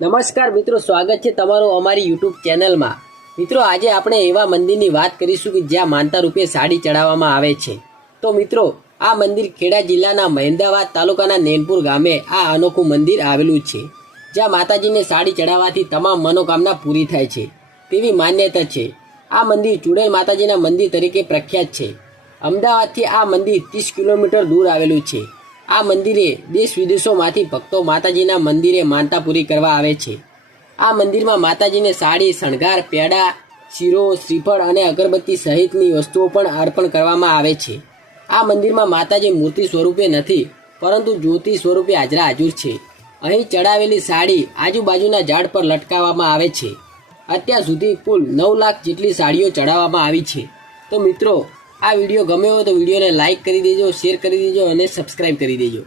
નમસ્કાર મિત્રો, સ્વાગત છે તમારું અમારી યુટ્યુબ ચેનલમાં। મિત્રો, આજે આપણે એવા મંદિરની વાત કરીશું કે જ્યાં માનતા રૂપે સાડી ચડાવવામાં આવે છે। તો મિત્રો, આ મંદિર ખેડા જિલ્લાના મહેમદાવાદ તાલુકાના નેનપુર ગામે આ અનોખું મંદિર આવેલું છે, જ્યાં માતાજીને સાડી ચડાવવાથી તમામ મનોકામના પૂરી થાય છે તેવી માન્યતા છે। આ મંદિર ચુડેલ માતાજીના મંદિર તરીકે પ્રખ્યાત છે। અમદાવાદથી આ મંદિર 30 કિલોમીટર દૂર આવેલું છે। આ મંદિરે દેશ વિદેશોમાંથી ભક્તો માતાજીના મંદિરે માનતા પૂરી કરવા આવે છે। આ મંદિરમાં માતાજીને સાડી, શણગાર, પેડા, શીરો, શ્રીફળ અને અગરબત્તી સહિતની વસ્તુઓ પણ અર્પણ કરવામાં આવે છે। આ મંદિરમાં માતાજી મૂર્તિ સ્વરૂપે નથી, પરંતુ જ્યોતિ સ્વરૂપે હાજર છે। અહીં ચડાવેલી સાડી આજુબાજુના ઝાડ પર લટકાવવામાં આવે છે। અત્યાર સુધી કુલ 9 લાખ જેટલી સાડીઓ ચડાવવામાં આવી છે। તો મિત્રો, આ વિડીયો ગમ્યો હોય તો વિડીયોને લાઇક કરી દેજો, શેર કરી દેજો અને સબસ્ક્રાઈબ કરી દેજો।